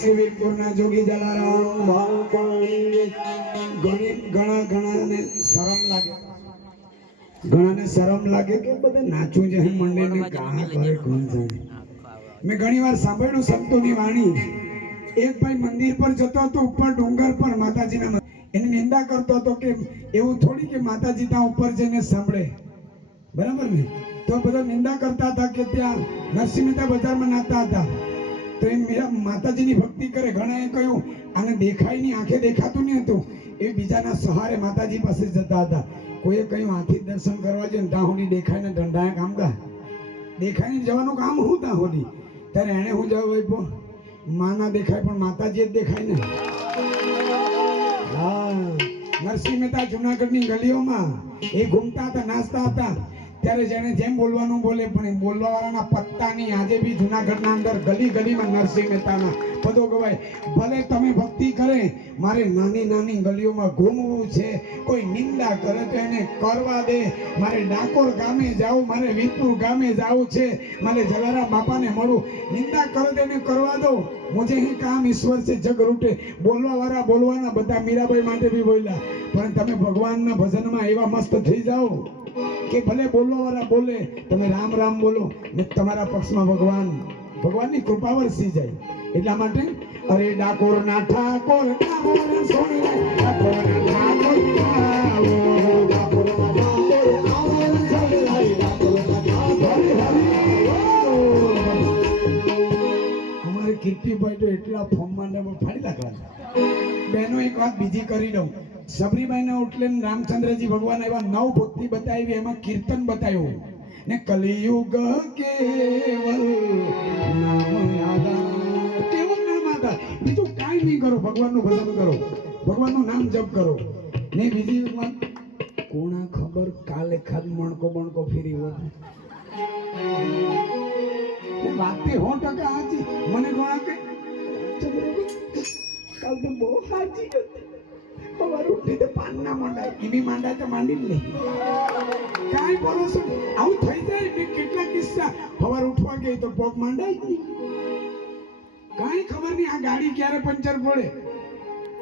શિવિરપુરના જોગી જલારામ ભાવપાણી ઘણાને શરમ લાગે, ઘણાને શરમ લાગે કે બધા નાચું છે હું મંડળને ગાહ કરે કોણ જાણે. મેં ઘણી વાર સાંભળ્યું સંતોની વાણી. એક ભાઈ મંદિર પર જતો હતો, ઉપર ડુંગર પર માતાજીના, એની નિંદા કરતો હતો કે એવું થોડી કે માતાજી ત્યાં ઉપર જઈને સાંભળે, બરાબર ને? તો બધા નિંદા કરતા હતા કે ત્યાં નરસિંહ મહેતા બજારમાં નાતા હતા. તો એ મેરા માતાજીની ભક્તિ કરે. ઘણાએ કહ્યું આને દેખાય નહીં, આંખે દેખાતું નહીં હતું, એ બીજાના સહારે માતાજી પાસે જતા હતા. કોઈએ કહ્યું આંખી દર્શન કરવા જોઈએ ને ત્યાં સુધી દેખાય ને દંડાયા કામ કા દેખાય ને જવાનું કામ હું ત્યાં સુધી. ત્યારે એણે હું જવાબ આપ્યો, માં ના દેખાય પણ માતાજી જ દેખાય ને. હા, નરસિંહ મહેતા જુનાગઢની ગલીઓમાં એ ઘૂમતા હતા, નાચતા હતા. ત્યારે જેને જેમ બોલવાનું બોલે, પણ એ બોલવા વાળાના પત્તા નહીં. આજે બી જુનાગઢના અંદર ગલી ગલીમાં નરસિંહ મહેતાના પદો ગવાય. ભલે તમે ભક્તિ કરે, મારે નાની નાની ગલીઓમાં ઘૂમવું છે. કોઈ નિંદા કરે તો એને કરવા દે. મારે ડાકોર ગામે જાવું, મારે વીરપુર ગામે જાવું છે, મારે જલારામ બાપાને મળવું. નિંદા કરે તો એને કરવા દો. મુજે હી કામ ઈશ્વર છે જગ રૂટે. બોલવા વાળા બોલવાના, બધા મીરાબાઈ માટે બી બોલ્યા. પણ તમે ભગવાનના ભજનમાં એવા મસ્ત થઈ જાઓ કે ભલે બોલવા વાળા બોલે, તમે રામ રામ બોલો ને તમારા પક્ષમાં ભગવાનની કૃપા વરસી જાય. એટલા માટે અરે ડાકોર ના ઠાકોર અમારે કીર્તિભાઈ તો એટલા ફોર્મમાં ફાડી નાખવા. બહેનો એક વાત બીજી કરી દઉં. સબરીબાઈના ઉટલે રામચંદ્રજી ભગવાન એવા 9 ભક્તિ બતાવી, એમાં કીર્તન બતાવ્યું ને કલિયુગ કેવલ નામ આધાર. કેવલ નામ આધાર, બીજું કાંઈ નહીં કરો. ભગવાનનું ભજન કરો, ભગવાનનું નામ જપ કરો. ને બીજી વાત, કોણા ખબર કાલે ખાદ મણકો ફેરી હોય. વાતે 100% સાચી. મને કોણા કે કાલ તો બહુ સાચી હતી. ઉઠી પાનના માંડાય, એની માંડા તો માંડી જ નહીં. કાંઈ બોલો છો, આવું થઈ જાય. મેં કેટલા કિસ્સા, સવાર ઉઠવા ગઈ તો પગ માંડાય જ નહીં. કાંઈ ખબર નહીં આ ગાડી ક્યારે પંચર પડે,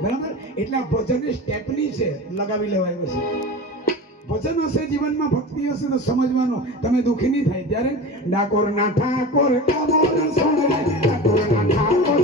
બરાબર? એટલે આ ભજન સ્ટેપની છે, લગાવી લેવાય છે. ભજન હશે જીવનમાં, ભક્તિ હશે તો સમજવાનો, તમે દુઃખી નહીં થાય. ત્યારે ડાકોર ના ઠાકોર ડાકોર ના ઠાકોર